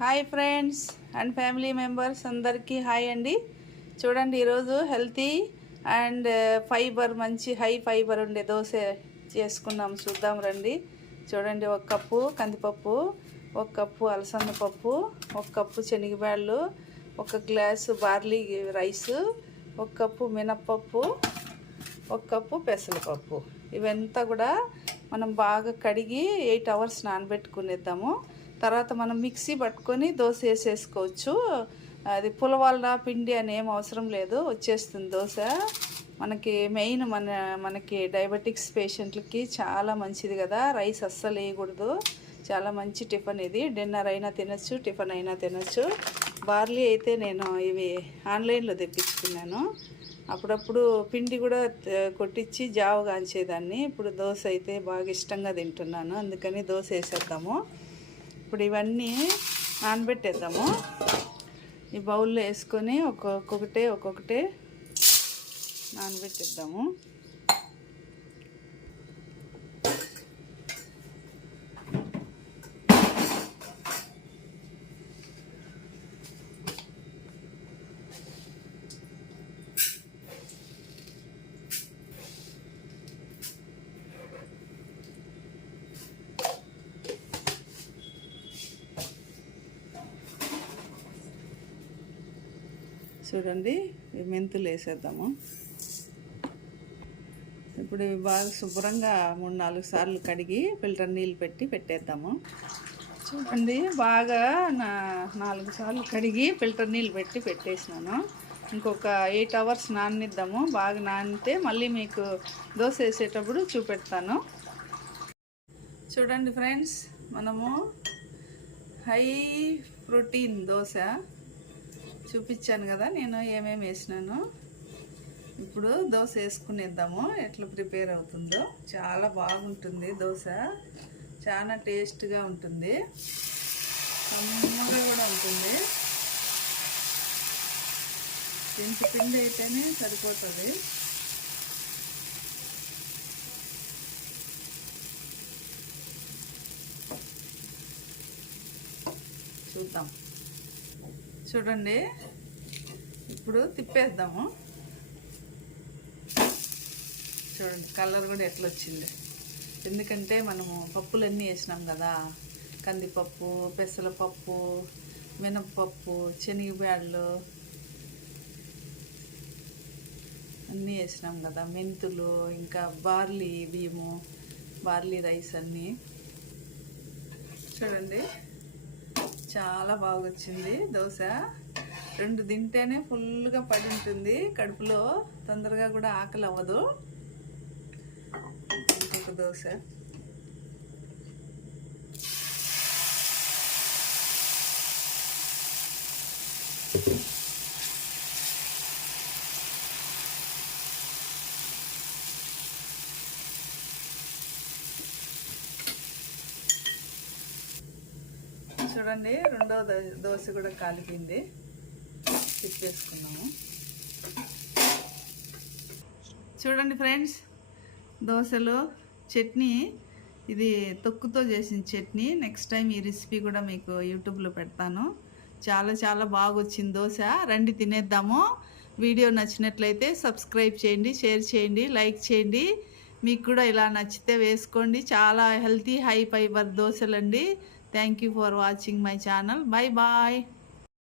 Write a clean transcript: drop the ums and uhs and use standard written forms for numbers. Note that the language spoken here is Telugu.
Hi friends and family members అందరికీ హాయ్ అండి. చూడండి ఈరోజు హెల్తీ అండ్ ఫైబర్ మంచి హై ఫైబర్ ఉండే దోశ చేసుకున్నాం. చూద్దాం రండి. చూడండి, ఒక కప్పు కందిపప్పు, ఒక కప్పు అలసంద పప్పు, ఒక కప్పు శనగబ్యాళ్ళు, ఒక గ్లాసు బార్లీ రైసు, ఒక కప్పు మినప్పప్పు, ఒక కప్పు పెసరపప్పు. ఇవంతా కూడా మనం బాగా కడిగి 8 అవర్స్ నానబెట్టుకునేద్దాము. తర్వాత మనం మిక్సీ పట్టుకొని దోశ వేసేసుకోవచ్చు. అది పులవాళ్ళ పిండి అని ఏం అవసరం లేదు, వచ్చేస్తుంది దోశ. మనకి మెయిన్ మనకి డయాబెటిక్స్ పేషెంట్లకి చాలా మంచిది కదా. రైస్ అస్సలు వేయకూడదు. చాలా మంచి టిఫిన్ ఇది. డిన్నర్ అయినా తినచ్చు, టిఫిన్ అయినా తినచ్చు. బార్లీ అయితే నేను ఇవి ఆన్లైన్లో తెప్పించుకున్నాను. అప్పుడప్పుడు పిండి కూడా కొట్టించి జావ కాంచేదాన్ని. ఇప్పుడు దోశ అయితే బాగా ఇష్టంగా తింటున్నాను, అందుకని దోశ వేసేద్దాము. ఇప్పుడు ఇవన్నీ నానబెట్టేద్దాము. ఈ బౌల్లో వేసుకొని ఒక్కొక్కటే నానబెట్టేద్దాము. చూడండి, మెంతులు వేసేద్దాము. ఇప్పుడు ఇవి బాగా శుభ్రంగా 3-4 సార్లు కడిగి ఫిల్టర్ నీళ్ళు పెట్టి పెట్టేద్దాము. చూడండి, బాగా 4 సార్లు కడిగి ఫిల్టర్ నీళ్ళు పెట్టి పెట్టేసినాను. ఇంకొక 8 అవర్స్ నాననిద్దాము. బాగా నానితే మళ్ళీ మీకు దోశ వేసేటప్పుడు చూపెడతాను. చూడండి ఫ్రెండ్స్, మనము హై ప్రోటీన్ దోశ చూపించాను కదా నేను ఏమేమి వేసినాను. ఇప్పుడు దోశ వేసుకునేద్దాము. ఎట్లా ప్రిపేర్ అవుతుందో చాలా బాగుంటుంది దోశ. చాలా టేస్ట్గా ఉంటుంది, కమ్మగా కూడా ఉంటుంది. ఇంత పిండి అయితేనే సరిపోతుంది. చూద్దాం. చూడండి, ఇప్పుడు తిప్పేద్దాము. చూడండి, కలర్ కూడా ఎట్లా వచ్చింది. ఎందుకంటే మనము పప్పులన్నీ వేసినాం కదా. కందిపప్పు, పెసరపప్పు, మినప్పప్పు, శనగబ్యాళ్ళు అన్నీ వేసినాం కదా. మెంతులు, ఇంకా బార్లీ బియ్యము, బార్లీ రైస్ అన్నీ. చూడండి, చాలా బాగా వచ్చింది దోశ. 2 తింటేనే ఫుల్గా పడి ఉంటుంది కడుపులో, తొందరగా కూడా ఆకలి అవ్వదు. ఇంకొక దోశ. చూడండి, రెండో దోశ కూడా కాలిపోయింది. తిప్పేసుకున్నాము. చూడండి ఫ్రెండ్స్, దోశలో చట్నీ, ఇది తొక్కుతో చేసిన చట్నీ. నెక్స్ట్ టైం ఈ రెసిపీ కూడా మీకు యూట్యూబ్లో పెడతాను. చాలా చాలా బాగా వచ్చింది దోశ. రండి తినేద్దాము. వీడియో నచ్చినట్లయితే సబ్స్క్రైబ్ చేయండి, షేర్ చేయండి, లైక్ చేయండి. మీకు కూడా ఇలా నచ్చితే వేసుకోండి. చాలా హెల్తీ హై ఫైబర్ దోశలండి. Thank you for watching my channel. Bye bye.